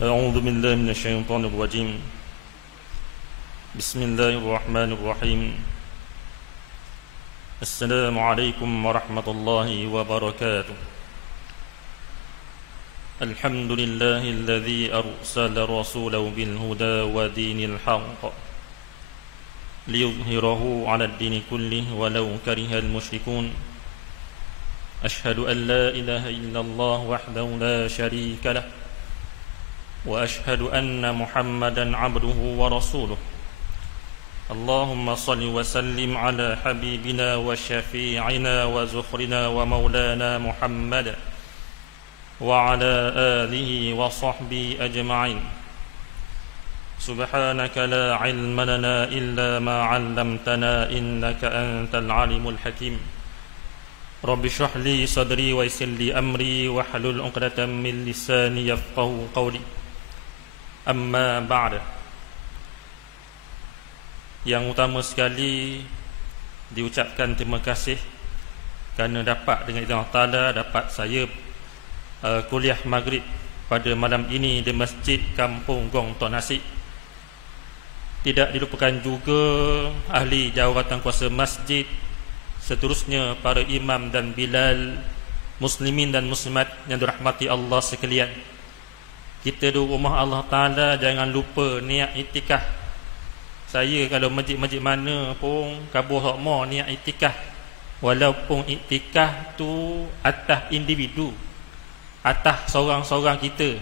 أعوذ بالله من الشيطان الرجيم بسم الله الرحمن الرحيم السلام عليكم ورحمة الله وبركاته الحمد لله الذي أرسل رسوله بالهدى ودين الحق ليظهره على الدين كله ولو كره المشركون أشهد أن لا إله إلا الله وحده لا شريك له وأشهد أن محمدا عبده ورسوله اللهم صل وسلم على حبيبنا وشفيعنا وزخرنا ومولانا محمد وعلى آله وصحبه أجمعين سبحانك لا علم لنا إلا ما علمتنا إنك أنت العليم الحكيم رب اشرح لي صدري ويسر لي أمري واحلل عقدة من لساني يفقهوا قولي أما بعد. Yang utama sekali diucapkan terima kasih kerana dapat dengan izin Allah Ta'ala dapat saya kuliah maghrib pada malam ini di Masjid Kampung Gong Tok Nasi. Tidak dilupakan juga ahli jawatan kuasa masjid, seterusnya para imam dan bilal, muslimin dan muslimat yang dirahmati Allah sekalian. Kita di rumah Allah Ta'ala jangan lupa niat itikaf. Saya kalau masjid-masjid mana pun kabur hokmah niat itikaf. Walaupun itikaf tu atas individu, atas seorang-seorang kita.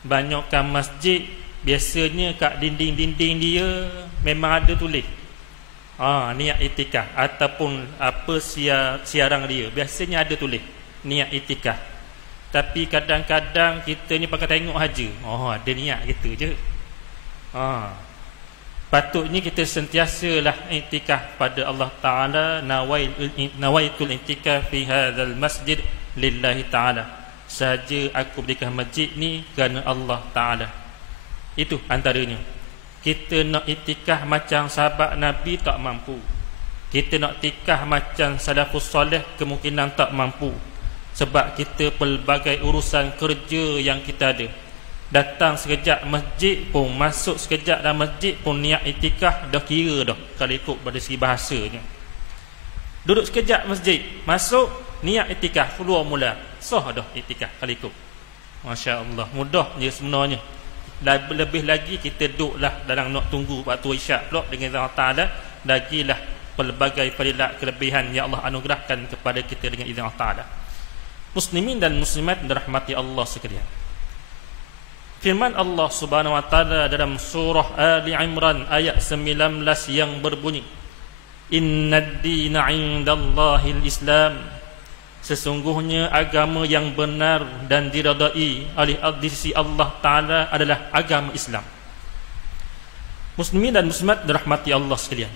Banyakkan masjid biasanya kat dinding-dinding dia memang ada tulis niat itikaf ataupun apa siarang dia biasanya ada tulis niat itikaf. Tapi kadang-kadang kita ni pakai tengok aja. Ada niat gitu je. Patutnya kita sentiasalah iktikaf pada Allah Ta'ala. Nawaitul iktikaf fi hadzal masjid lillahi ta'ala. Saja aku berikan masjid ni kerana Allah Ta'ala. Itu antaranya. Kita nak iktikaf macam sahabat Nabi tak mampu. Kita nak iktikaf macam salafus soleh kemungkinan tak mampu. Sebab kita pelbagai urusan kerja yang kita ada. Datang sekejap masjid pun, masuk sekejap dalam masjid pun niat iktikaf dah kira dah kalau ikut pada segi bahasanya. Duduk sekejap masjid, masuk niat iktikaf, keluar mula sah dah iktikaf kalau ikut. Masya Allah, mudah je sebenarnya. Lebih lagi kita duduklah dalam nak tunggu waktu isyak pula dengan Allah Ta'ala. Lagilah pelbagai fadilat kelebihan yang Allah anugerahkan kepada kita dengan izin Allah Ta'ala. Muslimin dan muslimat dirahmati Allah sekalian. Firman Allah Subhanahu wa taala dalam surah Ali Imran ayat 19 yang berbunyi, Innad dina 'indallahil Islam. Sesungguhnya agama yang benar dan diredai oleh sisi Allah Taala adalah agama Islam. Muslimin dan muslimat dirahmati Allah sekalian.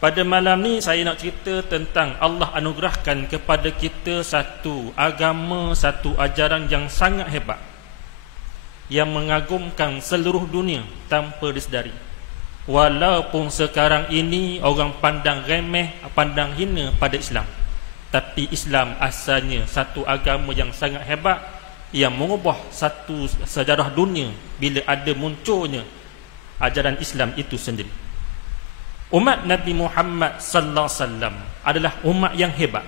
Pada malam ni saya nak cerita tentang Allah anugerahkan kepada kita satu agama, satu ajaran yang sangat hebat, yang mengagumkan seluruh dunia tanpa disedari. Walaupun sekarang ini orang pandang remeh, pandang hina pada Islam, tapi Islam asalnya satu agama yang sangat hebat, yang mengubah satu sejarah dunia bila ada munculnya ajaran Islam itu sendiri. Umat Nabi Muhammad sallallahu alaihi wasallam adalah umat yang hebat.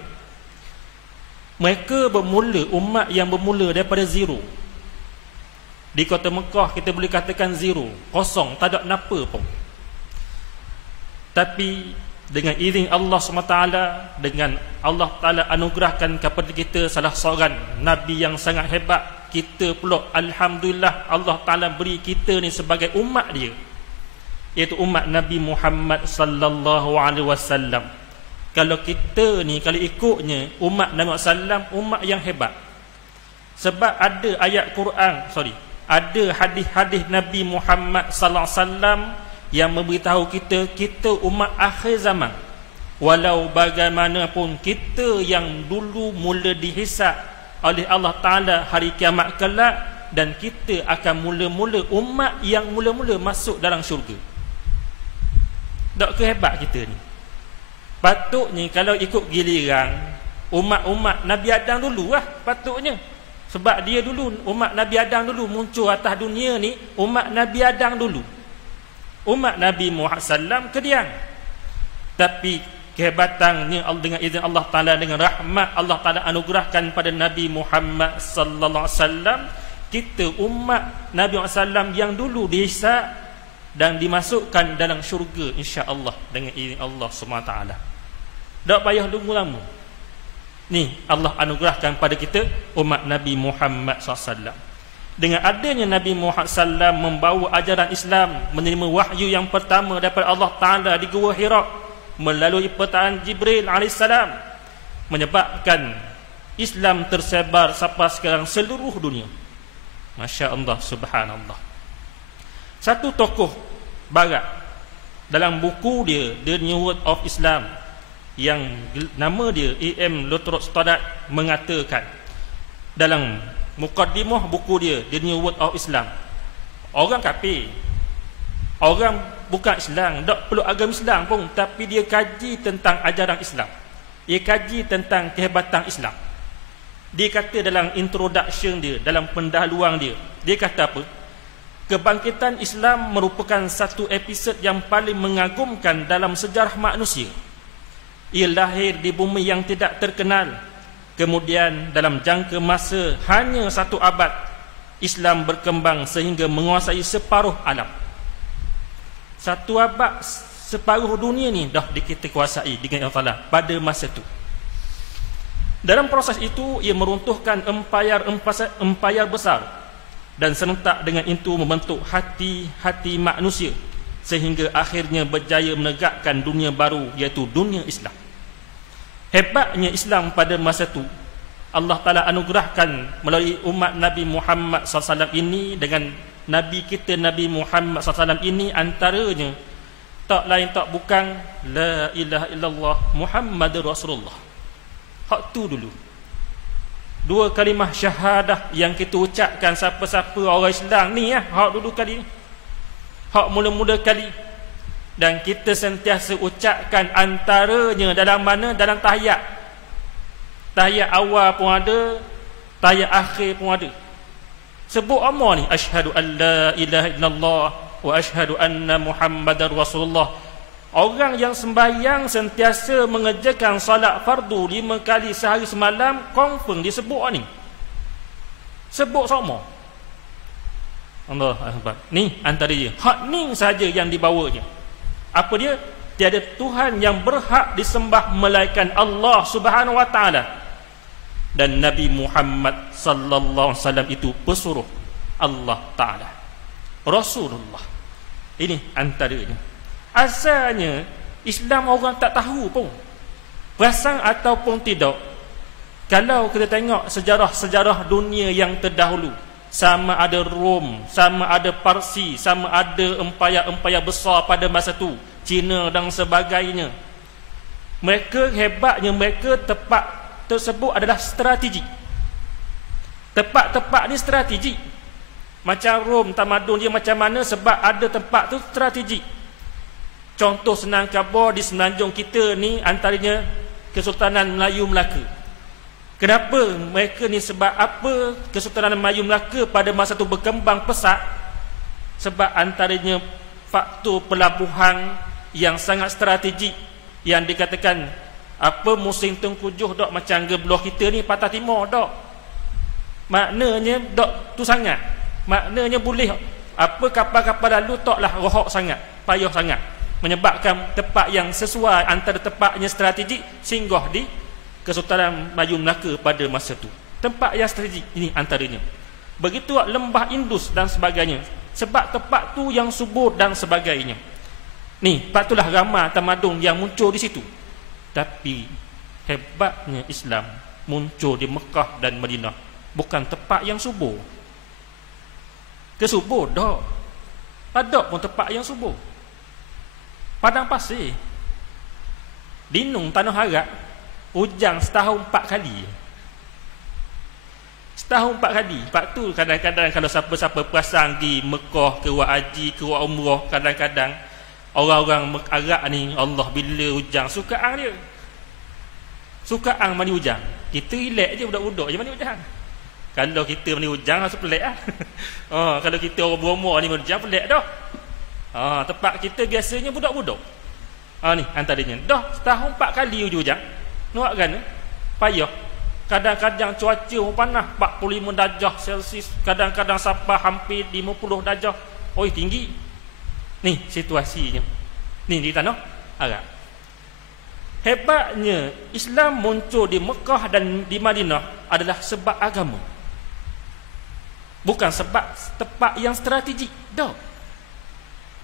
Mereka umat yang bermula daripada zero. Di kota Mekah kita boleh katakan zero, kosong, tak ada apa pun. Tapi dengan izin Allah SWT, dengan Allah Ta'ala anugerahkan kepada kita salah seorang Nabi yang sangat hebat, kita pula alhamdulillah Allah Ta'ala beri kita ni sebagai umat dia, iaitu umat Nabi Muhammad sallallahu alaihi wasallam. Kalau kita ni, kalau ikutnya umat Nabi sallam, umat yang hebat. Sebab ada ayat Quran, ada hadis-hadis Nabi Muhammad sallallahu alaihi wasallam yang memberitahu kita umat akhir zaman. Walau bagaimanapun kita yang dulu mula dihisab oleh Allah Ta'ala hari kiamat kelak, dan kita akan mula-mula umat yang mula-mula masuk dalam syurga. Tak kehebat kita ni. Patutnya kalau ikut giliran umat-umat Nabi Adam dulu lah patutnya. Sebab dia dulu, umat Nabi Adam dulu muncul atas dunia ni, umat Nabi Adam dulu. Umat Nabi Muhammad SAW kediam. Tapi kehebatannya dengan izin Allah Ta'ala, dengan rahmat Allah Ta'ala anugerahkan pada Nabi Muhammad sallallahu alaihi wasallam, kita umat Nabi Muhammad SAW yang dulu dihisab dan dimasukkan dalam syurga insya-Allah dengan izin Allah SWT. Tak payah tunggu lama. Ni Allah anugerahkan pada kita umat Nabi Muhammad SAW. Dengan adanya Nabi Muhammad SAW membawa ajaran Islam, menerima wahyu yang pertama daripada Allah Ta'ala di Gua Hira melalui pertanyaan Jibril AS, menyebabkan Islam tersebar sampai sekarang seluruh dunia. Masya Allah, subhanallah. Satu tokoh barat dalam buku dia The New World of Islam, yang nama dia A.M. Lothrop Stoddart, mengatakan dalam mukaddimah buku dia The New World of Islam, orang kafir, orang bukan Islam, tak perlu agama Islam pun, tapi dia kaji tentang ajaran Islam, dia kaji tentang kehebatan Islam. Dia kata dalam introduction dia, dalam pendahuluan dia, dia kata apa? Kebangkitan Islam merupakan satu episod yang paling mengagumkan dalam sejarah manusia. Ia lahir di bumi yang tidak terkenal. Kemudian dalam jangka masa hanya 1 abad, Islam berkembang sehingga menguasai separuh alam. 1 abad, separuh dunia ni dah kita kuasai dengan Allah pada masa itu. Dalam proses itu, ia meruntuhkan empayar besar dan serentak dengan itu membentuk hati-hati manusia sehingga akhirnya berjaya menegakkan dunia baru, iaitu dunia Islam. Hebatnya Islam pada masa itu, Allah Ta'ala anugerahkan melalui umat Nabi Muhammad SAW ini, dengan Nabi kita Nabi Muhammad SAW ini antaranya tak lain tak bukan La ilaha illallah Muhammadur Rasulullah. Hak tu dulu 2 kalimah syahadah yang kita ucapkan siapa-siapa orang Islam ni, hak dulu kali ni, hak mula-mula kali. Dan kita sentiasa ucapkan antaranya dalam mana? Dalam tahiyat. Tahiyat awal pun ada, tahiyat akhir pun ada. Sebut apa ni? Asyhadu an la ilaha illallah wa asyhadu anna Muhammadar Rasulullah. Orang yang sembahyang sentiasa mengerjakan salat fardu 5 kali sehari semalam, confirm disebut ni. Sebut sama. Allah Akbar. Ni antara dia. Hak ni saja yang dibawanya. Apa dia? Tiada Tuhan yang berhak disembah melainkan Allah Subhanahu wa taala. Dan Nabi Muhammad sallallahu alaihi wasallam itu pesuruh Allah Taala, Rasulullah. Ini antaranya. Asalnya Islam orang tak tahu pun, perasan ataupun tidak. Kalau kita tengok sejarah-sejarah dunia yang terdahulu, sama ada Rom, sama ada Parsi, sama ada empayar-empayar besar pada masa itu, Cina dan sebagainya. Mereka hebatnya, mereka tempat tersebut adalah strategi. Tempat-tempat ni strategi. Macam Rom, tamadun dia macam mana? Sebab ada tempat tu strategi. Contoh senang khabar di semenanjung kita ni, antaranya Kesultanan Melayu Melaka. Kenapa mereka ni, sebab apa Kesultanan Melayu Melaka pada masa tu berkembang pesat? Sebab antaranya faktor pelabuhan yang sangat strategik, yang dikatakan apa musim tengkujuh dok macam gebelah kita ni patah timur dok. Maknanya dok tu sangat. Maknanya boleh apa kapal-kapal lalu taklah rohok sangat, payah sangat, menyebabkan tempat yang sesuai antara tempatnya strategik singgah di Kesultanan Melayu Melaka pada masa itu. Tempat yang strategik ini antaranya. Begitu lembah Indus dan sebagainya. Sebab tempat tu yang subur dan sebagainya. Ni, patulah ramai tamadun yang muncul di situ. Tapi hebatnya Islam muncul di Mekah dan Madinah, bukan tempat yang subur. Kesubur dah. Ada pun tempat yang subur. Padang pasir, Dinung Tanah Harap, hujan setahun 4 kali. Setahun 4 kali. Lepas tu kadang-kadang kalau siapa-siapa perasan pergi Mekah ke buat haji, ke buat umrah, kadang-kadang orang-orang Arab ni, Allah bila hujan, sukaan dia. Sukaan mandi hujan. Kita relax je budak-budak je mandi hujan. Kalau kita ni hujang rasa pelik lah. Kalau kita orang Bromo ni hujang pelik dah. Tempat kita biasanya budak-budak. Ni antaranya. Dah setahun 4 kali hujang. Nak kan? Payah. Kadang-kadang cuaca panas 45 darjah Celsius, kadang-kadang sampai hampir 50 darjah. Oi, tinggi. Ni situasinya. Ni di tanah Arab. Hebatnya Islam muncul di Mekah dan di Madinah adalah sebab agama. Bukan sebab tempat yang strategik, dah.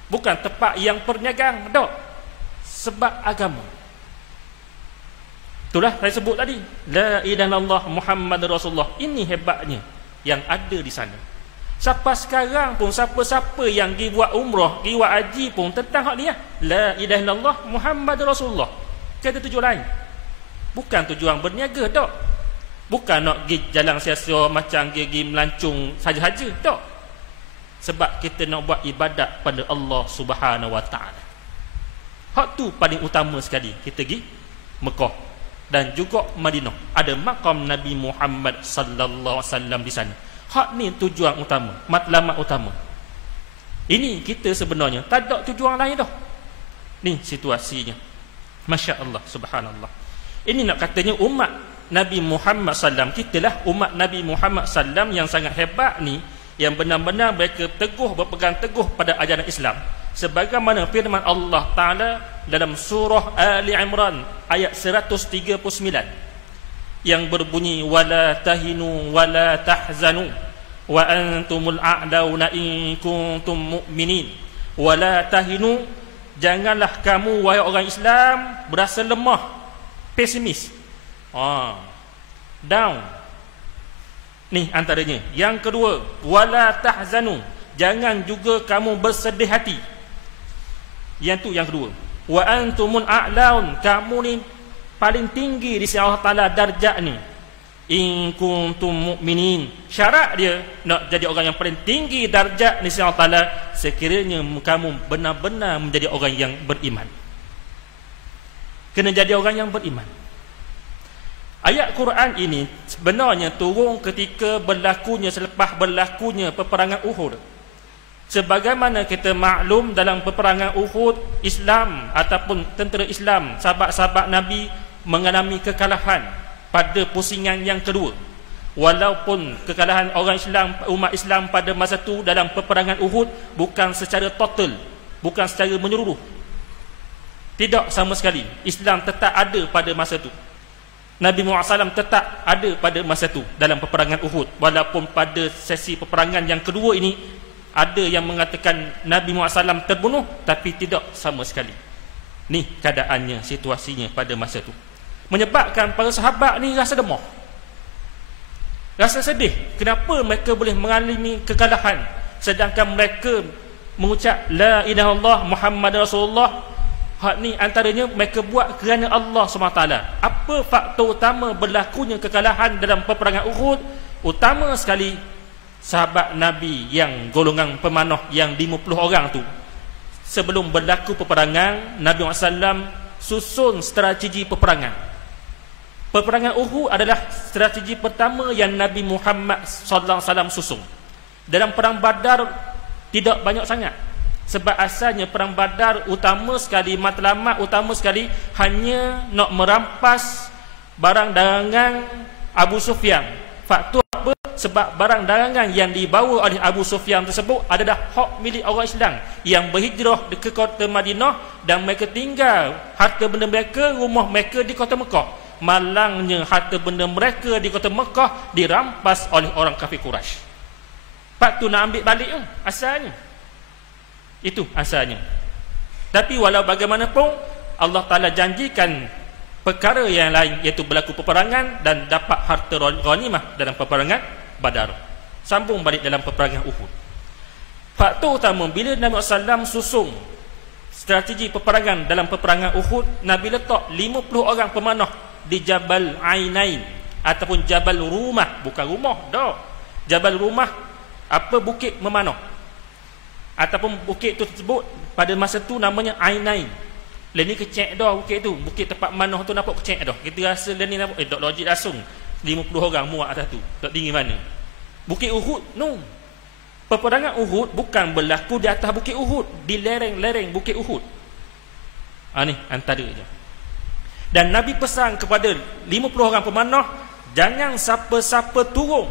Bukan tempat yang perniagaan, dah. Sebab agama. Itulah saya sebut tadi. La ilaha illallah Muhammad Rasulullah. Ini hebatnya yang ada di sana. Sampai sekarang pun siapa-siapa yang pergi buat umrah, pergi buat haji pun tentang hak ni lah. La ilaha illallah Muhammad Rasulullah. Tiada tujuan lain. Bukan tujuan berniaga, tak. Bukan nak pergi jalan sia-sia macam pergi melancung saja-saja, tak. Sebab kita nak buat ibadat pada Allah Subhanahu Wa Taala. Hak tu paling utama sekali. Kita pergi Mekah dan juga Madinah. Ada makam Nabi Muhammad sallallahu alaihi wasallam di sana. Hak ni tujuan utama, matlamat utama. Ini kita sebenarnya tak ada tujuan lain dah. Ni situasinya. Masya-Allah, subhanallah. Ini nak katanya umat Nabi Muhammad sallam, kitalah umat Nabi Muhammad sallam yang sangat hebat ni, yang benar-benar mereka teguh, berpegang teguh pada ajaran Islam. Sebagaimana firman Allah Ta'ala dalam surah Ali Imran ayat 139 yang berbunyi wala tahinu wala tahzanu wa antumul a'launa in kuntum mu'minin. Wala tahinu, janganlah kamu wahai orang Islam berasa lemah, pesimis, down. Ni antaranya. Yang kedua, wala tahzanu, jangan juga kamu bersedih hati. Yang tu yang kedua. Wa antumul a'laun, kamu ni paling tinggi di sisi Allah Ta'ala darjat ni. In kuntum mu'minin, syarat dia nak jadi orang yang paling tinggi darjat di sisi Allah Ta'ala sekiranya kamu benar-benar menjadi orang yang beriman. Kena jadi orang yang beriman. Ayat Quran ini sebenarnya turun ketika selepas berlakunya peperangan Uhud. Sebagaimana kita maklum dalam peperangan Uhud, Islam ataupun tentera Islam, sahabat-sahabat Nabi mengalami kekalahan pada pusingan yang kedua. Walaupun kekalahan orang Islam, umat Islam pada masa itu dalam peperangan Uhud bukan secara total, bukan secara menyeluruh. Tidak sama sekali. Islam tetap ada pada masa itu. Nabi Muhammad SAW tetap ada pada masa itu dalam peperangan Uhud. Walaupun pada sesi peperangan yang kedua ini ada yang mengatakan Nabi Muhammad SAW terbunuh, tapi tidak sama sekali. Ni keadaannya, situasinya pada masa itu. Menyebabkan para sahabat ni rasa demam, rasa sedih. Kenapa mereka boleh mengalami kekalahan sedangkan mereka mengucap la ilaha illallah Muhammad Rasulullah. Hak ni antaranya mereka buat kerana Allah SWT. Apa faktor utama berlakunya kekalahan dalam peperangan Uhud? Utama sekali sahabat Nabi yang golongan pemanah yang 50 orang tu, sebelum berlaku peperangan, Nabi SAW susun strategi peperangan. Peperangan Uhud adalah strategi pertama yang Nabi Muhammad SAW susun. Dalam perang Badar tidak banyak sangat, sebab asalnya perang Badar utama sekali, matlamat utama sekali hanya nak merampas barang dagangan Abu Sufyan. Faktor apa? Sebab barang dagangan yang dibawa oleh Abu Sufyan tersebut adalah hak milik orang Islam yang berhijrah ke kota Madinah, dan mereka tinggal harta benda mereka, rumah mereka di kota Mekah. Malangnya harta benda mereka di kota Mekah dirampas oleh orang kafir Quraisy. Pak tu nak ambil balik asalnya. Itu asalnya. Tapi walau bagaimanapun Allah Ta'ala janjikan perkara yang lain, iaitu berlaku peperangan dan dapat harta ghanimah dalam peperangan Badar. Sambung balik dalam peperangan Uhud. Faktor utama bila Nabi SAW susung strategi peperangan dalam peperangan Uhud, Nabi letak 50 orang pemanah di Jabal Ainain ataupun Jabal Rumah. Bukan rumah dah, Jabal Rumah, apa, bukit memanah, ataupun bukit itu tersebut pada masa tu namanya Ainain. Lain ni kecek dah bukit tu, bukit tempat manah tu nampak kecek dah. Kita rasa lain ni nampak dok logik langsung 50 orang muat atas tu, tak tinggi mana. Bukit Uhud, no. Peperangan Uhud bukan berlaku di atas Bukit Uhud, di lereng-lereng Bukit Uhud. Ni antaranya. Dan Nabi pesan kepada 50 orang pemanah, jangan siapa-siapa turun.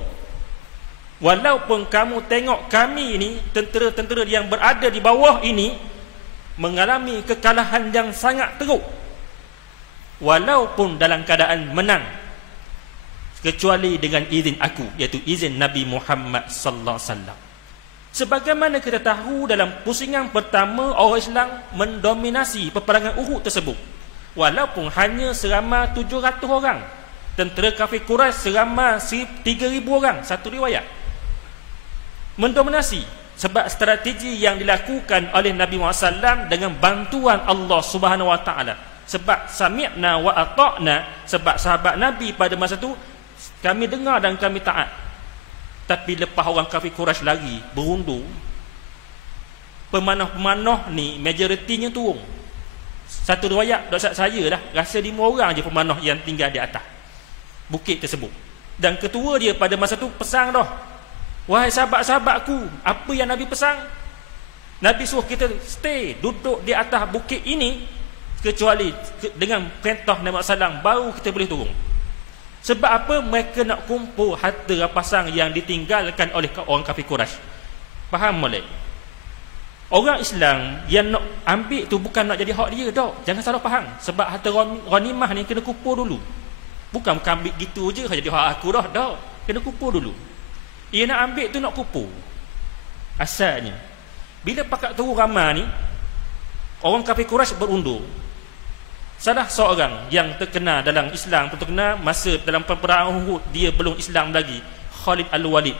Walaupun kamu tengok kami ini, tentera-tentera yang berada di bawah ini mengalami kekalahan yang sangat teruk, walaupun dalam keadaan menang, kecuali dengan izin aku, iaitu izin Nabi Muhammad sallallahu alaihi wasallam. Sebagaimana kita tahu dalam pusingan pertama, orang Islam mendominasi peperangan Uhud tersebut, walaupun hanya seramai 700 orang. Tentera kafir Quraisy seramai 3,000 orang, satu riwayat. Mendominasi sebab strategi yang dilakukan oleh Nabi Muhammad SAW dengan bantuan Allah Subhanahu Wa Taala. Sebab sami'na wa ata'na, sebab sahabat Nabi pada masa itu, kami dengar dan kami taat. Tapi lepas orang kafir Quraisy lari, berundur, pemanah-pemanah ni majoritinya turun. Satu riwayat doktor saya dah rasa 5 orang je pemanah yang tinggal di atas bukit tersebut. Dan ketua dia pada masa tu pesan dah, wahai sahabat-sahabatku, apa yang Nabi pesan? Nabi suruh kita stay, duduk di atas bukit ini, kecuali dengan perintah Nabi SAW baru kita boleh turun. Sebab apa? Mereka nak kumpul harta rampasan yang ditinggalkan oleh orang kafir Quraisy. Faham boleh? Orang Islam yang nak ambil tu bukan nak jadi hak dia, tak. Jangan salah faham. Sebab harta ghanimah ni kena kumpul dulu. Bukan ambil gitu je jadi hak aku dah, tak. Kena kumpul dulu. Ia nak ambil tu nak kumpul. Asalnya bila pakat turun ramai ni, orang kafir Quraisy berundur. Salah seorang yang terkenal dalam Islam, terkenal masa dalam peperangan Uhud, dia belum Islam lagi, Khalid Al-Walid.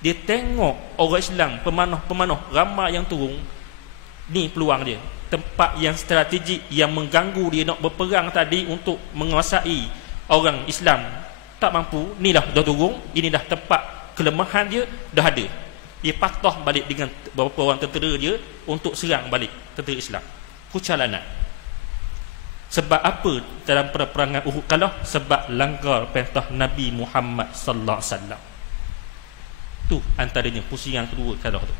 Dia tengok orang Islam, pemanah-pemanah ramai yang turun. Ni peluang dia, tempat yang strategik yang mengganggu dia nak berperang tadi untuk menguasai orang Islam. Tak mampu, ni dah turun, ini dah tempat kelemahan dia, dah ada. Dia patah balik dengan beberapa orang tentera dia untuk serang balik tentera Islam. Kucalanan. Sebab apa dalam peperangan Uhud kalah? Sebab langgar perintah Nabi Muhammad sallallahu alaihi wasallam. Tu antaranya pusingan kedua kalah tu.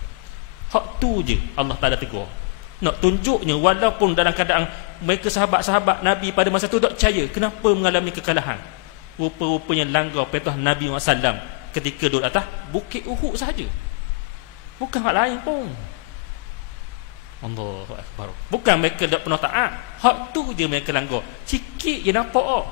Hak tu je Allah Taala tegur. Nak tunjuknya walaupun dalam keadaan mereka sahabat-sahabat Nabi pada masa tu tak percaya kenapa mengalami kekalahan. Rupa-rupanya langgar perintah Nabi Muhammad sallallahu alaihi wasallam ketika duduk atas bukit Uhud sahaja. Bukan hak lain pun. Allahu Akbar. Bukan mereka tak pernah taat, hak tu je mereka langgar. Sikit je nampak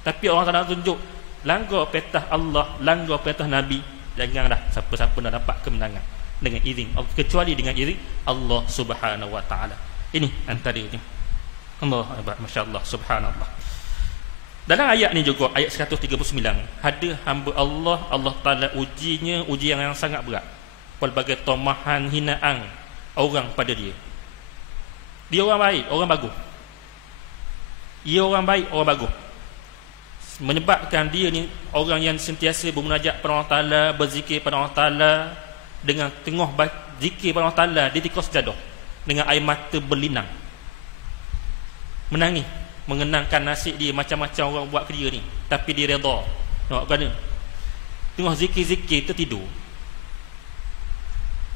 tapi orang tak nak tunjuk langgar perintah Allah, langgar perintah Nabi. Janganlah siapa-siapa nak dapat kemenangan dengan izin, kecuali dengan izin Allah Subhanahu Wa Taala. Ini antaranya. Allahu Akbar, masya-Allah, subhanallah. Dalam ayat ni juga, ayat 139, ada hamba Allah, Allah Taala ujinya ujian yang sangat berat. Pelbagai tomahan, hinaan orang pada dia. Dia orang baik, orang bagus. Dia orang baik, orang bagus. Menyebabkan dia ni orang yang sentiasa bermunajat pada Allah Ta'ala, berzikir pada Allah Ta'ala, dengan tengah zikir pada Allah Ta'ala, dia tikar sejadah dengan air mata berlinang, menangis, mengenangkan nasib dia. Macam-macam orang buat ke dia ni, tapi dia redha. Nampak kan? Tengah zikir-zikir tertidur.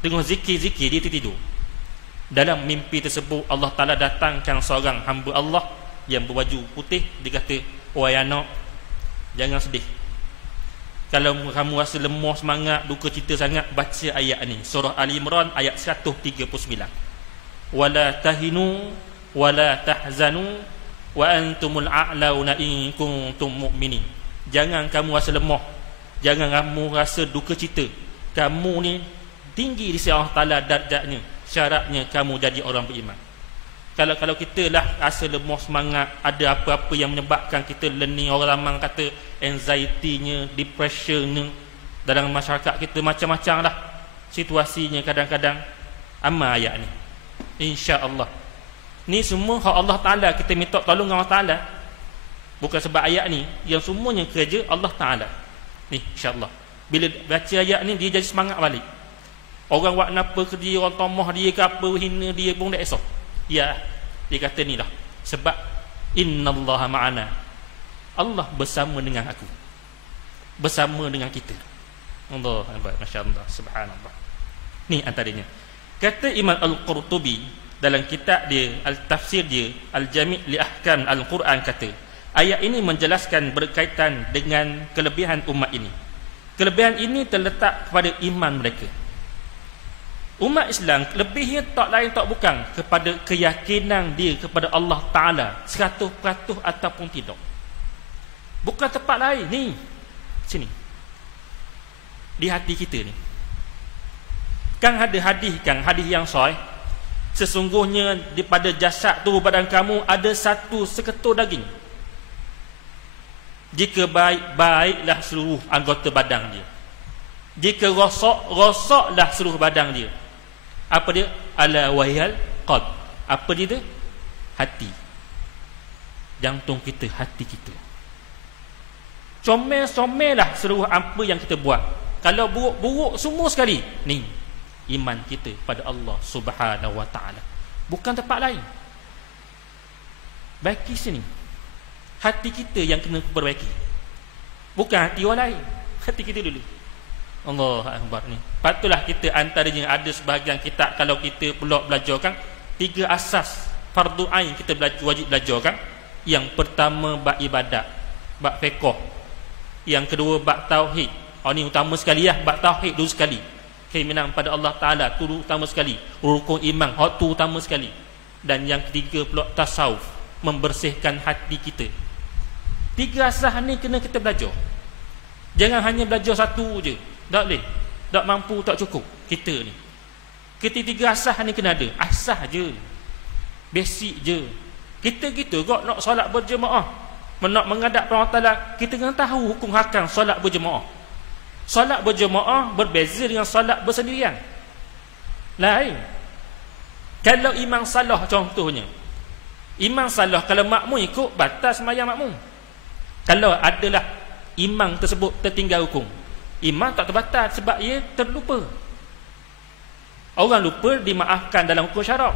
Tengah zikir-zikir dia tertidur. Dalam mimpi tersebut Allah Ta'ala datangkan seorang hamba Allah yang berbaju putih. Dia kata, wahai anak, jangan sedih. Kalau kamu rasa lemah semangat, duka cita sangat, baca ayat ni, surah Ali Imran ayat 139. Wala tahinu wala tahzanu wa antumul a'launa in kuntum mu'minin. Jangan kamu rasa lemah, jangan kamu rasa duka cita. Kamu ni tinggi di sisi Allah Ta'ala darjatnya. Syaratnya kamu jadi orang beriman. Kalau kita lah rasa lemah semangat, ada apa-apa yang menyebabkan kita learning, orang ramai kata anxiety-nya, depression-nya, dalam masyarakat kita macam-macam lah situasinya kadang-kadang. Amal ayat ni, insya-Allah. Ni semua hak Allah Ta'ala, kita minta tolong Allah Ta'ala. Bukan sebab ayat ni, yang semuanya kerja Allah Ta'ala. Ni insya-Allah. Bila baca ayat ni, dia jadi semangat balik. Orang buat kenapa ke dia, orang tomah dia ke apa, hina dia pun tak esok. Ya, dia kata ni lah, sebab innallaha ma'ana, Allah bersama dengan aku, bersama dengan kita. Allah, masya-Allah, subhanallah. Ni antaranya. Kata Imam Al-Qurtubi dalam kitab dia, al-tafsir dia, Al-Jami' li Ahkam Al-Quran, kata ayat ini menjelaskan berkaitan dengan kelebihan umat ini. Kelebihan ini terletak kepada iman mereka. Umat Islam lebihnya tak lain tak bukan kepada keyakinan dia kepada Allah Ta'ala 100% ataupun tidak. Bukan tempat lain. Ni sini, di hati kita ni. Kan ada hadis, kan hadis yang sahih, sesungguhnya daripada jasad tubuh badan kamu ada satu seketul daging. Jika baik, baiklah seluruh anggota badan dia. Jika rosak, rosaklah seluruh badan dia. Apa dia? Ala wahyal qalb. Apa dia tu? Hati. Jantung kita, hati kita. Comel-comellah seluruh apa yang kita buat. Kalau buruk-buruk semua sekali, ni iman kita pada Allah Subhanahu wa taala. Bukan tempat lain. Baiki sini. Hati kita yang kena perbaiki. Bukan hati orang lain. Hati kita dulu. Allah Akbar ni. Patutlah kita antaranya ada sebahagian kitab kalau kita pula belajar kan 3 asas fardu ain kita wajib belajar kan. Yang pertama bab ibadat, bab fiqh. Yang kedua bab tauhid. Ni utama sekali lah, bab tauhid dulu sekali. Keimanan pada Allah Taala tu utama sekali. Rukun iman tu utama sekali. Dan yang ketiga pula tasawuf, membersihkan hati kita. 3 asas ni kena kita belajar. Jangan hanya belajar satu je. Tak boleh. Tak mampu, tak cukup. Kita ni. Ketiga asas ni kena ada. Asas je. Basic je. Kita gitu kok nak solat berjemaah. Nak menghadap Allah Ta'ala. Kita kena tahu hukum hakam solat berjemaah. Solat berjemaah berbeza dengan solat bersendirian. Lain. Kalau imam salah contohnya. Imam salah, kalau makmum ikut, batas sembahyang makmum. Kalau adalah imam tersebut tertinggal hukum, imam tak terbatas sebab ia terlupa. Orang lupa dimaafkan dalam hukum syarak.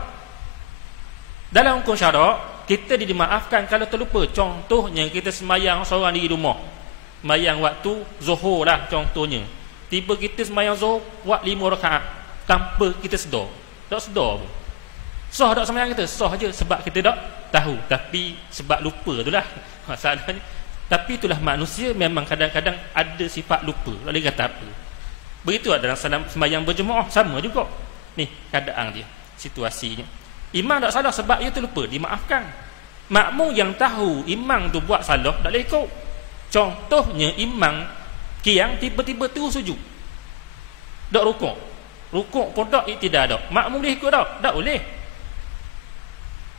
Dalam hukum syarak kita dimaafkan kalau terlupa. Contohnya kita sembahyang seorang di rumah, sembahyang waktu zuhur lah contohnya. Tiba kita sembahyang zuhur buat 5 rakaat tanpa kita sedar. Tak sedar pun. Sah tak sembahyang kita? Sah je sebab kita tak tahu. Tapi sebab lupa itulah masalahnya. Tapi itulah manusia, memang kadang-kadang ada sifat lupa. Tak boleh kata apa. Begitu dalam sembahyang berjemaah sama juga. Ni keadaan dia, situasinya. Imam tak salah sebab ia terlupa, dimaafkan. Makmum yang tahu imam tu buat salah tak boleh ikut. Contohnya imam kiang tiba-tiba terus sujud. Tak rukuk. Rukuk pun tak, tidak ada. Makmum boleh ikut tak? Tak boleh.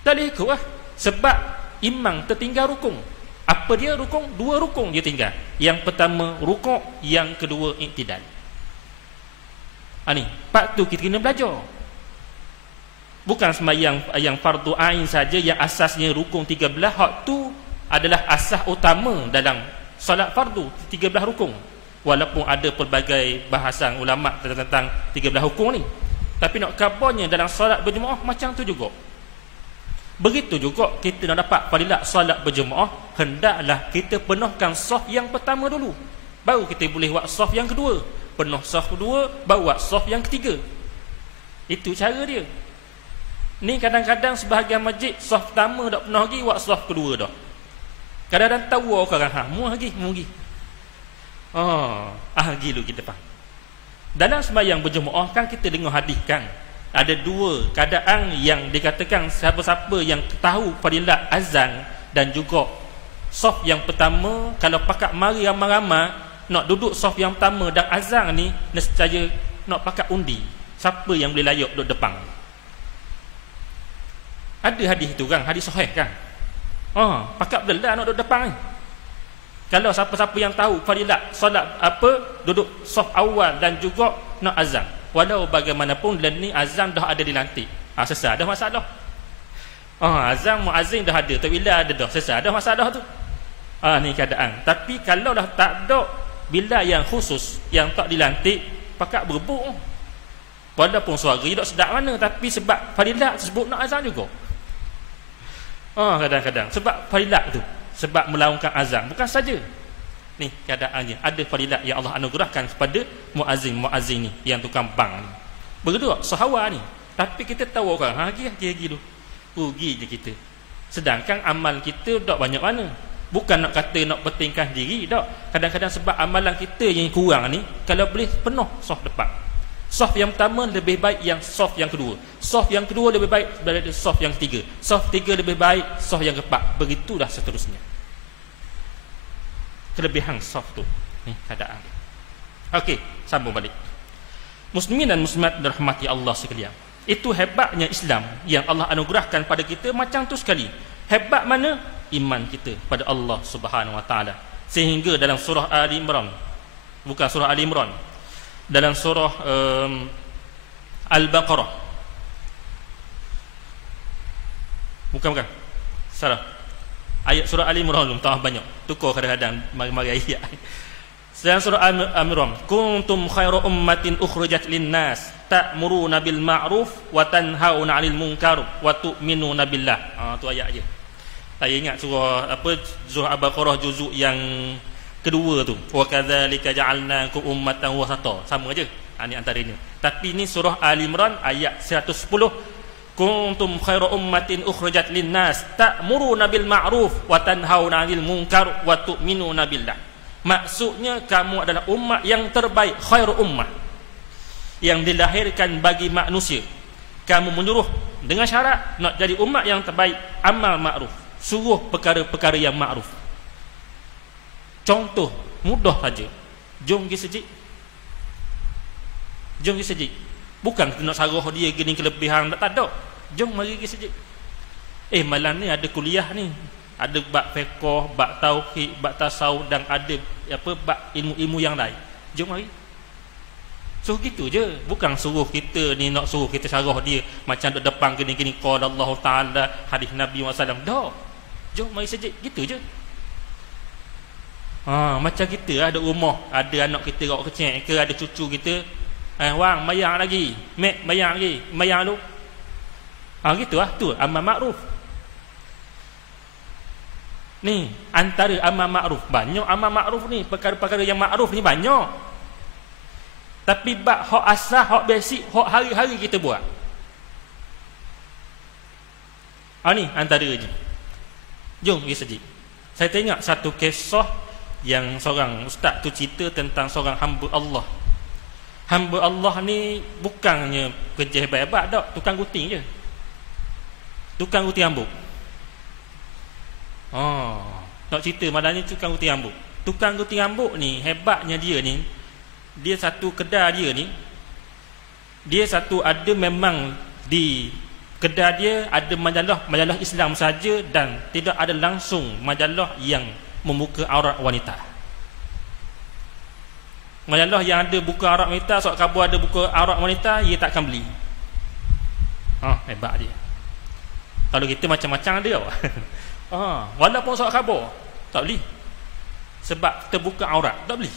Tak boleh ikut lah. Sebab imam tertinggal rukun. Apa dia rukun? 2 rukun dia tinggal. Yang pertama rukuk, yang kedua i'tidal. Ni, part tu kita kena belajar. Bukan sembahyang yang fardu ain saja yang asasnya rukun 13, hak tu adalah asas utama dalam solat fardu 13 rukun. Walaupun ada pelbagai bahasan ulama tentang 13 rukun ni. Tapi nak kabarnya dalam solat berjemaah macam tu juga. Begitu juga kita nak dapat fadilat solat berjemaah, hendaklah kita penuhkan saf yang pertama dulu. Baru kita boleh buat saf yang kedua. Penuh saf kedua, baru buat saf yang ketiga. Itu cara dia. Ni kadang-kadang sebahagian masjid saf pertama tak penuh lagi, buat saf kedua dah. Kadang-kadang tahu orang, mu lagi. Lagi lu kita faham. Dalam sembahyang berjemaah kan kita dengar hadis kan. Ada 2 keadaan yang dikatakan siapa-siapa yang tahu fadilat azan dan juga saf yang pertama, kalau pakat mari ramai-ramai nak duduk saf yang pertama dan azan ni, nescaya nak pakat undi siapa yang boleh layak duduk depan. Ada hadis tu kan, hadis sahih kan. Pakat belah nak duduk depan ni. Kalau siapa-siapa yang tahu fadilat solat duduk saf awal dan juga nak azan. Walau bagaimanapun ni azan dah ada dilantik. Sesat dah masalah. Azan muazzin dah ada, tapi bila ada dah sesat dah masalah tu. Ni keadaan. Tapi kalau dah tak ada bila yang khusus yang tak dilantik, pakat berebut. Walaupun suara tak sedap mana, tapi sebab fadilat tersebut nak azan juga. Kadang-kadang sebab fadilat tu, sebab melaungkan azan bukan saja. Ni keadaannya. Ada fadilat yang Allah anugerahkan kepada muazzin ni, yang tukang bang ni. Berdua sahawa ni. Tapi kita tahu orang, pergi dulu. Rugi je kita. Sedangkan amal kita tak banyak mana. Bukan nak kata nak pentingkan diri, tak. Kadang-kadang sebab amalan kita yang kurang ni, kalau boleh penuh saf depan. Saf yang pertama lebih baik yang saf yang kedua. Saf yang kedua lebih baik daripada saf yang ketiga. Saf tiga lebih baik saf yang keempat. Begitulah seterusnya. Kelebihan saf tu. Ni keadaan dia. Okey, sambung balik. Muslimin dan muslimat dirahmati Allah sekalian. Itu hebatnya Islam yang Allah anugerahkan pada kita macam tu sekali. Hebat mana? Iman kita pada Allah Subhanahu Wa Taala. Sehingga dalam surah Ali Imran, bukan surah Ali Imran, dalam surah Al-Baqarah, bukan salah, ayat surah Ali Imran belum tahu banyak, tukar kadang-kadang mari ayat. Dalam surah Al-Imran, kuntum khairu ummatin ukhrijat lin-nas ta'muruna bil ma'ruf wa tanhauna 'anil munkar wa tu'minuna billah. Tu ayat aja. Saya ingat surah surah Al-Baqarah juzuk yang kedua tu. Wa kadzalika ja'alnakum ummatan wasata. Sama aja. Ini antaranya. Tapi ni surah Al-Imran ayat 110. Kuntum khairu ummatin ukhrijat lin-nas ta'muruna bil ma'ruf wa tanhauna 'anil munkar wa tu'minuna billah. Maksudnya kamu adalah umat yang terbaik, khairu ummah, yang dilahirkan bagi manusia. Kamu menyuruh dengan syarat nak jadi umat yang terbaik, amal ma'ruf, suruh perkara-perkara yang ma'ruf. Contoh mudah saja, jom pergi sejid. Jom pergi sejid. Bukan nak sarah dia gini kelebihan, tak ada. Jom mari pergi sejid. Malam ni ada kuliah ni, ada bab fiqh, bab tauhid, bab tasawuf, dan ada bab ilmu-ilmu yang lain. Jom mari. So gitu je. Bukan suruh kita ni, nak suruh kita syarah dia macam duduk depan gini-gini, qala Allah Ta'ala, hadis Nabi SAW. Dah. Jom mari sejid. Gitu je. Macam kita ada rumah, ada anak kita rawat kecil ke, ada cucu kita, wang mayang lagi, mek mayang lagi, mayang lu. Gitu lah. Tu amal makruf. Ni antara amal makruf, banyak amal makruf ni, perkara-perkara yang makruf ni banyak. Tapi bab hak asal, hak basic, hak hari-hari kita buat. Ni antara je. Jom pergi sejid. Saya tengok satu kisah yang seorang ustaz tu cerita tentang seorang hamba Allah. Hamba Allah ni bukannya kerja hebat-hebat tak, tukang gunting je. Tukang gunting rambut. Nak cerita malam ni tukang gunting rambut. Tukang gunting rambut ni hebatnya dia ni, dia satu kedai dia ni, dia satu ada memang di kedai dia ada majalah Islam saja, dan tidak ada langsung majalah yang membuka aurat wanita. Majalah yang ada buka aurat wanita, surat khabar ada buka aurat wanita, dia takkan beli. Hebat dia. Kalau kita macam-macam ada walaupun surat khabar tak beli, sebab terbuka aurat, tak beli.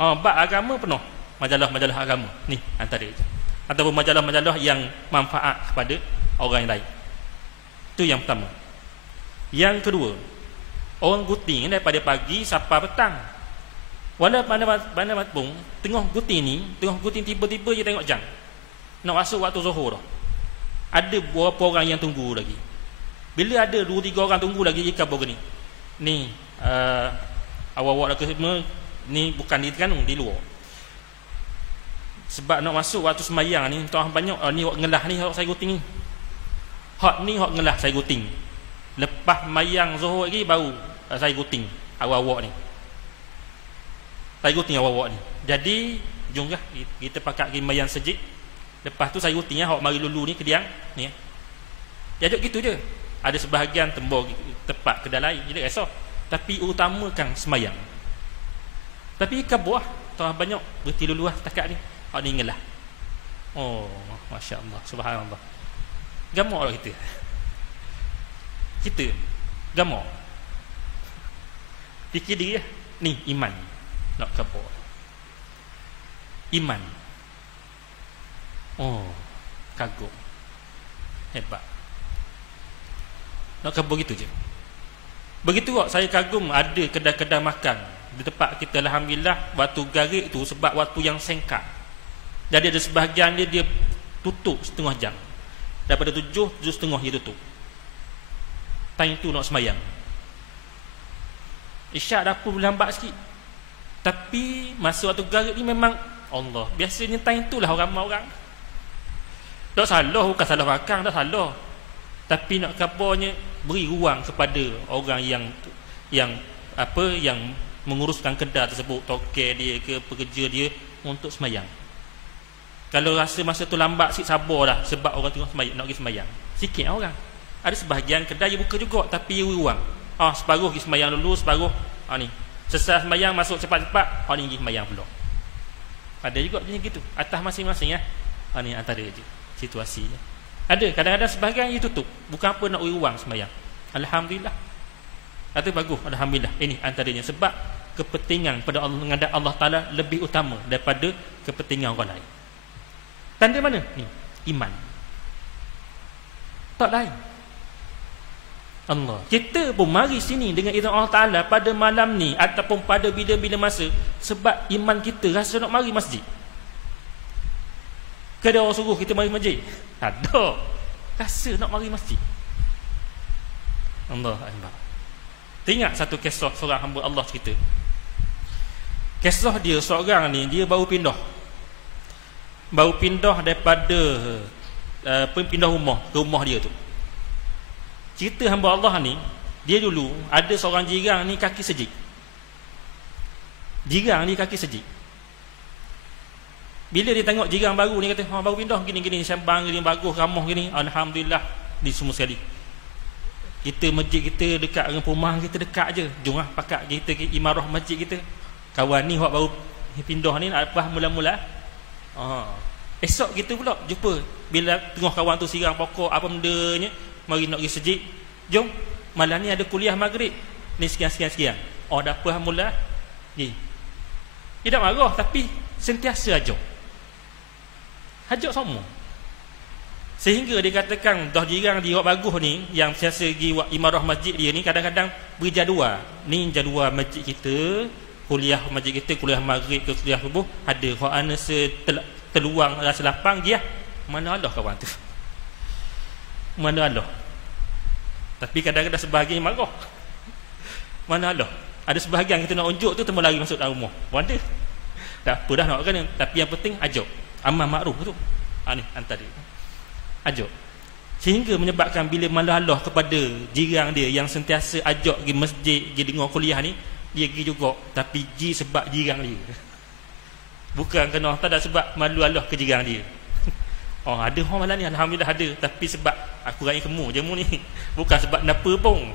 Bab agama penuh majalah-majalah agama ni antara itu, ataupun majalah-majalah yang manfaat kepada orang yang lain. Itu yang pertama. Yang kedua, orang gunting daripada pagi sampai petang. Walaupun mana pun tengah gunting tiba-tiba je tengok jam, nak masuk waktu zuhur dah. Ada beberapa orang yang tunggu lagi. Bila ada 2-3 orang tunggu lagi, jika begini, ni awak-awak semua ni bukan di Terengganu, di luar. Sebab nak masuk waktu semayang ni, tuan banyak ni hak ngelah ni, hak saya gunting ni. Hak ni hak ngelah saya gunting. Lepas mayang zuhur lagi baru saya gunting awak-awak ni. Saya gunting awak-awak ni. Jadi jomlah kita pakat pergi mayang sejid. Lepas tu saya gunting hak mari lulu ni kediang ni. Jadi gitu je. Ada sebahagian tembok tepat kedai lain, jadi esok. Tapi utamakan semayang. Tapi kabuah tuan banyak berhenti dulu lah setakat ni. Hak ni ngelah. Masya-Allah, subhanallah. Gamak lah kita. Kita gamak. Fikir diri lah. Ni iman. Nak kabuah. Iman. Kagum. Hebat. Nak kabur gitu je. Begitu kok saya kagum ada kedai-kedai makan di tempat kita, alhamdulillah waktu garik tu sebab waktu yang singkat. Jadi ada sebahagian dia tutup setengah jam. Daripada 7:30 dia tutup. Time tu nak semayang. Isyak dah pun lambat sikit. Tapi masa waktu garik ni memang Allah, biasanya time tu lah ramai orang. Tak salah, bukan salah rakang, tak salah. Tapi nak kabarnya beri ruang kepada orang yang menguruskan kedai tersebut, tokel dia ke pekerja dia untuk semayang. Kalau rasa masa tu lambat sikit, sabar dah, sebab orang tengah semayang, nak pergi semayang. Sikit orang. Ada sebahagian kedai yang buka juga, tapi dia ruang. Separuh pergi semayang dulu, separuh ni. Selesai semayang masuk cepat-cepat, ni pergi semayang pula. Ada juga macam gitu. Atas masing-masing ni antara je situasinya. Ada kadang-kadang sebahagian dia tutup, bukan apa nak beri ruang semayang. Alhamdulillah. Kata bagus, alhamdulillah. Ini antaranya sebab kepentingan pada Allah, menghadap Allah Taala lebih utama daripada kepentingan orang lain. Tanda mana? Ni, iman. Tak lain. Allah. Kita pun mari sini dengan izin Allah Taala pada malam ni ataupun pada bila-bila masa sebab iman kita rasa nak mari masjid. Ke ada orang suruh kita mari masjid? Ada. Rasa nak mari masjid. Allah Akbar. Tengok satu kisah seorang hamba Allah cerita. Kisah dia seorang ni, dia baru pindah daripada pindah rumah ke rumah dia tu. Cerita hamba Allah ni, dia dulu ada seorang jiran ni kaki sejik. Jiran ni kaki sejik. Bila dia tengok jiran baru ni, kata, baru pindah gini-gini, sembang gini, bagus, ramah gini, alhamdulillah, di semua sekali. Kita masjid kita dekat dengan perumahan kita, dekat je. Jom lah pakat kita imarah masjid kita. Kawan ni hak baru pindah ni apa mula-mula. Esok kita pula jumpa. Bila tengah kawan tu sirang pokok apa bendanya, mari nak pergi masjid. Jom, malam ni ada kuliah maghrib. Ni sekian. Dah apa mula. Dia tak marah tapi sentiasa ajak. Ajak semua. Sehingga dia katakan dah jiran dia buat bagus ni, yang sentiasa pergi buat imarah masjid dia ni, kadang-kadang beri jadual. Ni jadual masjid kita, kuliah masjid kita, kuliah maghrib ke kuliah subuh, ada hak ana terluang rasa lapang dia. Mana Allah kawan tu? Mana Allah? Tapi kadang-kadang sebahagian marah. Mana Allah? Ada sebahagian kita nak unjuk tu temu lari masuk dalam rumah. Wanda. Tak apa dah nak kena, tapi yang penting ajak. Amal makruf tu. Ni antara dia. Ajak. Sehingga menyebabkan bila malah Allah kepada jiran dia yang sentiasa ajak pergi masjid, pergi dengar kuliah ni, dia pergi juga, tapi pergi sebab jiran dia. Bukan kena tak ada sebab malu Allah ke jiran dia. Ada orang malam ni alhamdulillah ada, tapi sebab aku rai kemu je mu ni. Bukan sebab napa pun.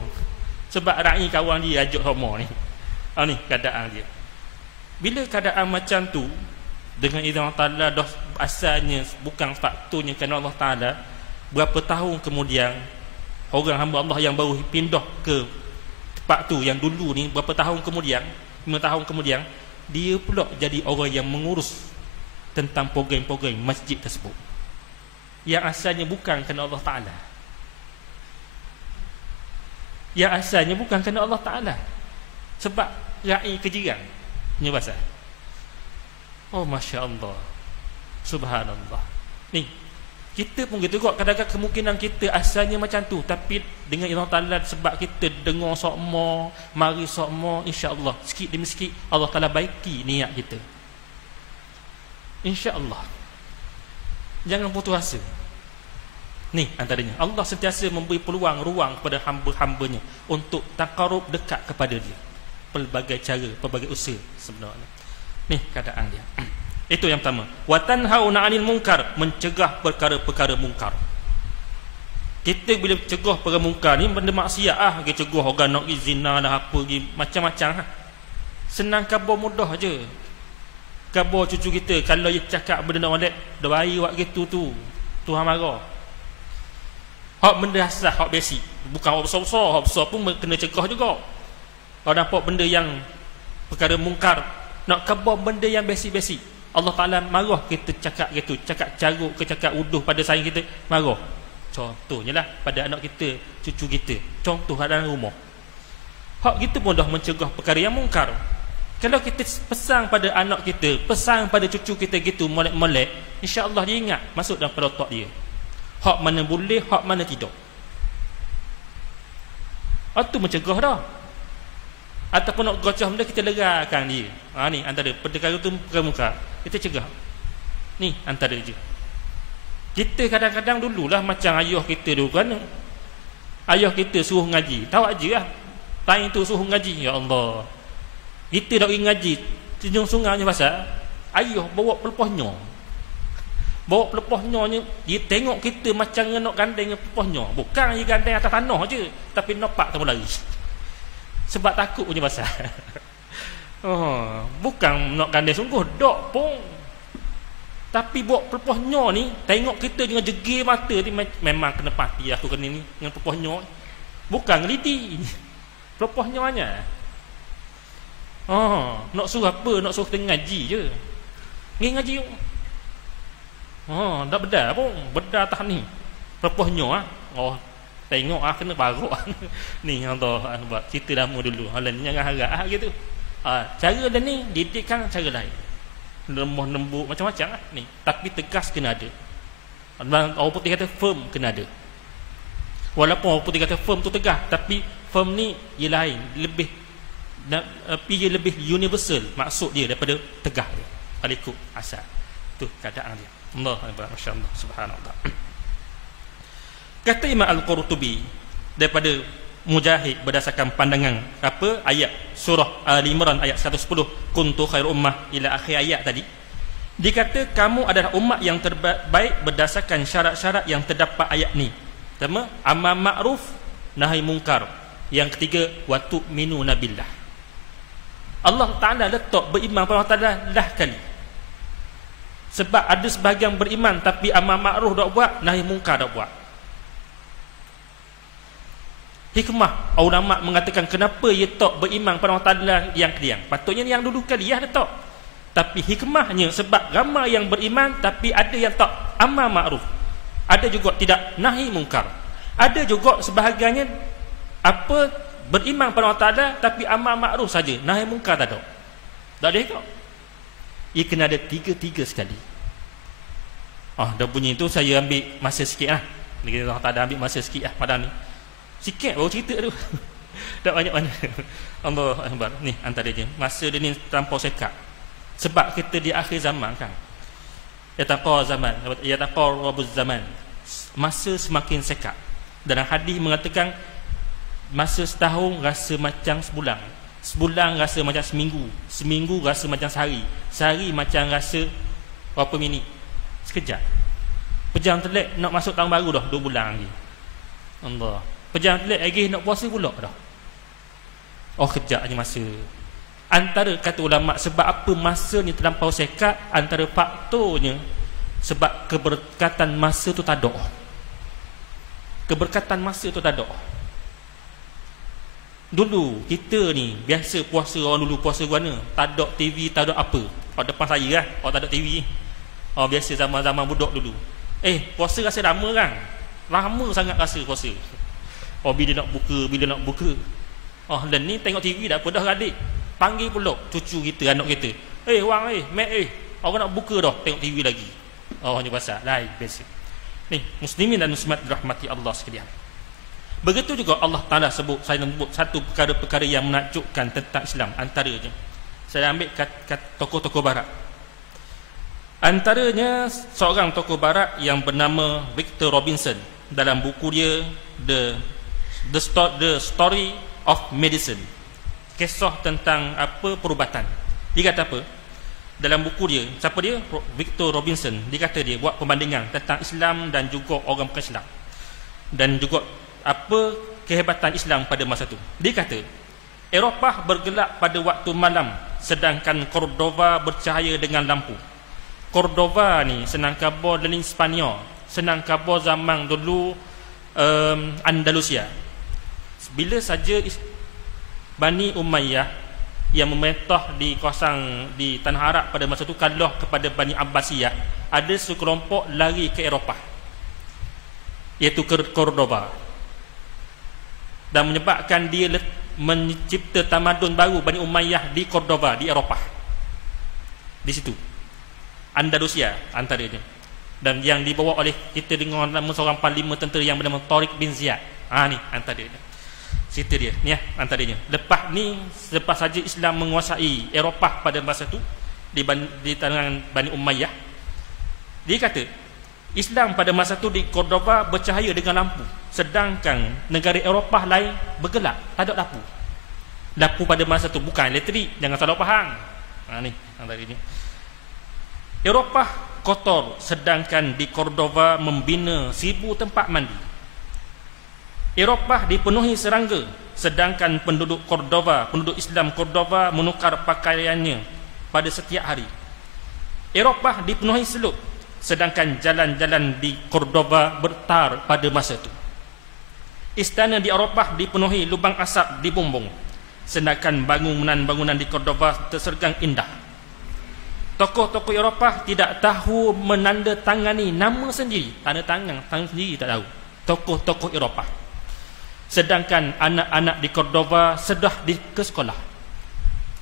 Sebab rai kawan dia ajak sama ni. Ni keadaan dia. Bila keadaan macam tu, dengan izin Allah Ta'ala dah asalnya bukan faktornya kerana Allah Ta'ala, berapa tahun kemudian orang hamba Allah yang baru pindah ke tempat tu yang dulu ni, berapa tahun kemudian, 5 tahun kemudian, dia pula jadi orang yang mengurus tentang program-program masjid tersebut yang asalnya bukan kerana Allah Ta'ala, yang asalnya bukan kerana Allah Ta'ala, sebab ra'i kejiran punya pasal. Masya Allah, subhanallah. Ni kita pun gitu kok, kadang-kadang kemungkinan kita asalnya macam tu, tapi dengan Allah Ta'ala sebab kita dengar sokmo, mari sokmo, insya-Allah sikit demi sikit Allah Ta'ala baiki niat kita, insya-Allah. Jangan putus asa. Ni antaranya Allah sentiasa memberi peluang, ruang kepada hamba-hambanya untuk taqarrub, dekat kepada dia, pelbagai cara, pelbagai usaha sebenarnya. Ni keadaan dia. Itu yang pertama. Wa tanhauna 'anil munkar, mencegah perkara-perkara mungkar. Kita bila cegah perkara mungkar ni benda maksiat kita cegah orang nak zina dah apa pergi macam-macam senang khabar mudah je. Khabar cucu kita kalau dia cakap benda nak molek, dah bayi buat gitu tu. Tuhan marah. Hak benda asal, hak basic, bukan hak besar-besar, hak besar pun kena cegah juga. Kalau nampak benda yang perkara mungkar, nak khabar benda yang basic-basic, Allah Ta'ala marah kita cakap gitu, cakap caruk ke cakap uduh pada saing kita, marah. Contohnya lah pada anak kita, cucu kita, contoh dalam rumah. Hak kita pun dah mencegah perkara yang mungkar. Kalau kita pesan pada anak kita, pesan pada cucu kita gitu molek-molek, insya-Allah dia ingat masuk dalam otak dia. Hak mana boleh, hak mana tidak. Itu mencegah dah. Ataupun nak gocah benda, kita lerakan dia. Ni antara perkara tu perkara mungkar, kita cegah. Ni antara je. Kita kadang-kadang dululah macam ayah kita dulu kan. Ayah kita suruh ngaji, tahu aja lah. Time tu suruh ngaji, ya Allah. Kita dah pergi ngaji Tanjung Sungainya pasal ayah bawa pelepahnya. Bawa pelepahnya, dia tengok kita macam nak gandeng pelepahnya. Bukan dia gandeng atas tanah je, tapi nampak tak lari. Sebab takut punya pasal. Bukan nak gandeng sungguh, dok pun. Tapi bawa pelepahnya ni, tengok kita dengan jegir mata ni, memang kena pati aku kena ni dengan pelepahnya. Bukan ngeliti. Pelepahnya hanya. Nak suruh apa? Nak suruh kita ngaji je. Ngaji yuk. Tak beda pun. Beda atas ni. Pelepahnya tengok kena baruk. Ni Allah buat cerita lama dulu. Halan ni jangan harap gitu. Cara dia ni didikkan cara lain. Lemah lembut macam-macam ni. Tapi tegas kena ada. Orang putih kata firm kena ada. Walaupun orang putih kata firm tu tegas, tapi firm ni ia lain, lebih lebih universal maksud dia daripada tegas dia. Kalau ikut asal tu keadaan dia. Allah Akbar, masya-Allah, subhanallah. Kata Imam Al-Qurtubi daripada Mujahid berdasarkan pandangan ayat surah Al-Imran ayat 110, kuntu khairu ummah ila akhir ayat tadi. Dikata kamu adalah umat yang terbaik berdasarkan syarat-syarat yang terdapat ayat ni. Pertama, amar ma'ruf nahi mungkar. Yang ketiga, wa tu'minuna billah. Allah Ta'ala letak beriman pada Allah Ta'ala dah kali. Sebab ada sebahagian beriman tapi amar ma'ruf tak buat, nahi mungkar tak buat. Hikmah ulama mengatakan kenapa ia tak beriman pada Allah Ta'ala yang kalian. Patutnya yang dulu kali dia tak. Tapi hikmahnya sebab ramai yang beriman tapi ada yang tak amar ma'ruf. Ada juga tidak nahi mungkar. Ada juga sebahagiannya beriman pada Allah Ta'ala tapi amar ma'ruf saja, nahi mungkar tak ada. Tak ada tak. Ia kena ada tiga-tiga sekali. Dah bunyi tu saya ambil masa sikit lah. Allah Ta'ala ambil masa sikit lah pada ni. Sikit baru cerita tu. Tak banyak mana. Allah Akbar. Ni antara dia. Masa dia ni terlampau sekat. Sebab kita di akhir zaman kan. Yataqarrabuz zaman. Masa semakin sekat. Dalam hadis mengatakan masa setahun rasa macam sebulan. Sebulan rasa macam seminggu. Seminggu rasa macam sehari. Sehari macam rasa berapa minit. Sekejap. Pejam telek nak masuk tahun baru dah 2 bulan lagi. Allah. Pejam telek lagi nak puasa pula dah. Kejap je masa. Antara kata ulama sebab apa masa ni terlampau sekat, antara faktornya sebab keberkatan masa tu tak ada. Keberkatan masa tu tak ada. Dulu kita ni biasa puasa, orang dulu puasa mana? Tak ada TV, tak ada apa. Depan saya lah, tak ada TV. Biasa zaman-zaman budak dulu. Puasa rasa lama kan? Lama sangat rasa puasa. Bila nak buka. Dan ni tengok TV dah apa dah adik. Panggil pula cucu kita, anak kita. Wang, mek, orang nak buka dah, tengok TV lagi. Hanya pasal lain biasa. Ni muslimin dan muslimat dirahmati Allah sekalian. Begitu juga Allah Ta'ala sebut satu perkara-perkara yang menakjubkan tentang Islam. Antaranya saya ambil kat tokoh-tokoh barat. Antaranya seorang tokoh barat yang bernama Victor Robinson. Dalam buku dia The Story of Medicine, kisah tentang perubatan. Dia kata apa? Dalam buku dia, siapa dia? Victor Robinson. Dia kata dia buat perbandingan tentang Islam dan juga orang bukan Islam, dan juga apa kehebatan Islam pada masa itu. Dia kata Eropah bergelap pada waktu malam, sedangkan Cordova bercahaya dengan lampu. Cordova ni senang khabar dari Spanyol, senang khabar zaman dulu Andalusia. Bila saja Bani Umayyah yang memerintah di kawasan di Tanah Arab pada masa itu kalah kepada Bani Abbasiyah, ada sekelompok lari ke Eropah, iaitu ke Cordova, dan menyebabkan dia mencipta tamadun baru Bani Umayyah di Cordova, di Eropah. Di situ Andalusia antaranya, dan yang dibawa oleh kita dengan nama seorang panglima tentera yang bernama Tariq bin Ziyad. Ni antaranya cerita dia ni antaranya. Lepas saja Islam menguasai Eropah pada masa itu di tangan Bani Umayyah, dia kata Islam pada masa itu di Cordova bercahaya dengan lampu, sedangkan negara Eropah lain bergelap, tak ada lampu. Lampu pada masa itu bukan elektrik, jangan salah faham. Ni antaranya. Eropah kotor, sedangkan di Cordova membina 1000 tempat mandi. Eropah dipenuhi serangga, sedangkan penduduk Islam Cordova menukar pakaiannya pada setiap hari. Eropah dipenuhi seluk, sedangkan jalan-jalan di Cordova bertar pada masa itu. Istana di Eropah dipenuhi lubang asap di bumbung, sedangkan bangunan-bangunan di Cordova tersergang indah. Tokoh-tokoh Eropah tidak tahu menandatangani nama sendiri, tanda tangan sendiri tak tahu. Tokoh-tokoh Eropah, sedangkan anak-anak di Cordova sudah ke sekolah.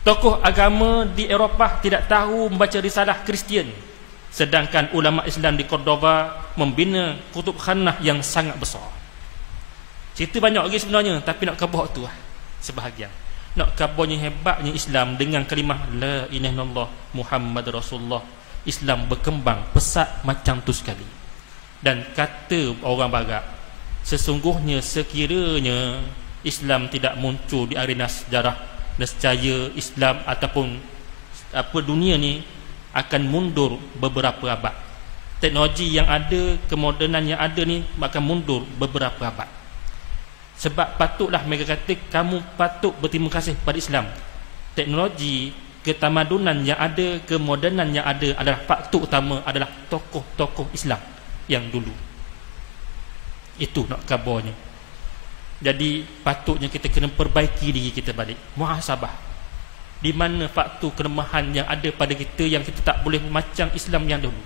Tokoh agama di Eropah tidak tahu membaca risalah Kristian, sedangkan ulama Islam di Cordova membina kutubkhanah yang sangat besar. Cerita banyak lagi sebenarnya, tapi nak kabur tu sebahagian. Nak kabarnya hebatnya Islam dengan kalimah la ilaha illallah Muhammad Rasulullah. Islam berkembang pesat macam tu sekali. Dan kata orang barat, sesungguhnya sekiranya Islam tidak muncul di arena sejarah, nescaya Islam ataupun dunia ni akan mundur beberapa abad. Teknologi yang ada, kemodenan yang ada ni akan mundur beberapa abad. Sebab patutlah mereka kata kamu patut berterima kasih pada Islam. Teknologi, ketamadunan yang ada, kemodenan yang ada adalah faktor utama adalah tokoh-tokoh Islam yang dulu. Itu nak kabarnya. Jadi patutnya kita kena perbaiki diri kita balik, muhasabah. Di mana faktor kelemahan yang ada pada kita yang kita tak boleh macam Islam yang dulu,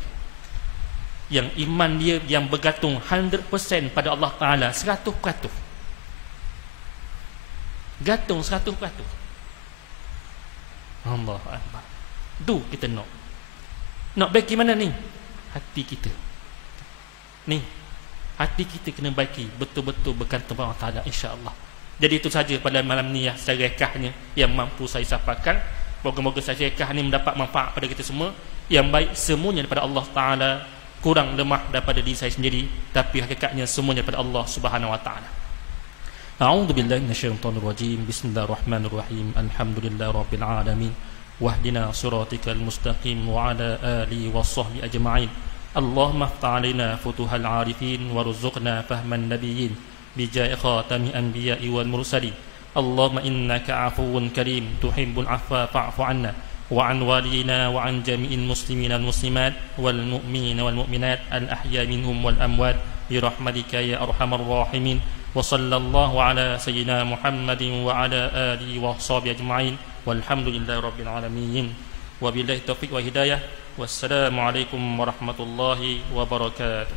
yang iman dia yang bergantung 100% pada Allah Ta'ala, 100%. Gantung 100%. Allah Akbar. Tu kita nak baiki mana ni? Hati kita. Ni hati kita kena baiki, betul-betul bergantung pada Allah Ta'ala, insya-Allah. Jadi itu saja pada malam ni secara rekahnya yang mampu saya sampaikan. Moga-moga saja rekah ni mendapat manfaat pada kita semua. Yang baik semuanya daripada Allah Ta'ala, kurang lemah daripada diri saya sendiri, tapi hakikatnya semuanya daripada Allah Subhanahu Wa Ta'ala. A'udzu billahi minasyaitonir rajim. Bismillahirrahmanirrahim. Alhamdulillahi rabbil alamin. Wahdina siratikal mustaqim wa ala alihi washabbi ajma'in. Allahumma iftah 'alaina futuhal 'arifin warzuqna fahman nabiyyin bijai khatamil anbiya'i wal mursalin. Allahumma innaka 'afuwun karim tuhibbul 'afwa fa'fu 'anna wa 'an walina wa 'an jami'il muslimina wal muslimat wal mu'minina wal mu'minat al ahya minhum wal amwat bi rahmatika ya arhamar rahimin. Wa sallallahu ala sayyidina Muhammadin wa ala alihi wa sahbihi ajma'in walhamdulillahi rabbil alamin. Wabillahi taufiq wa hidayah. Wassalamu alaikum warahmatullahi wabarakatuh.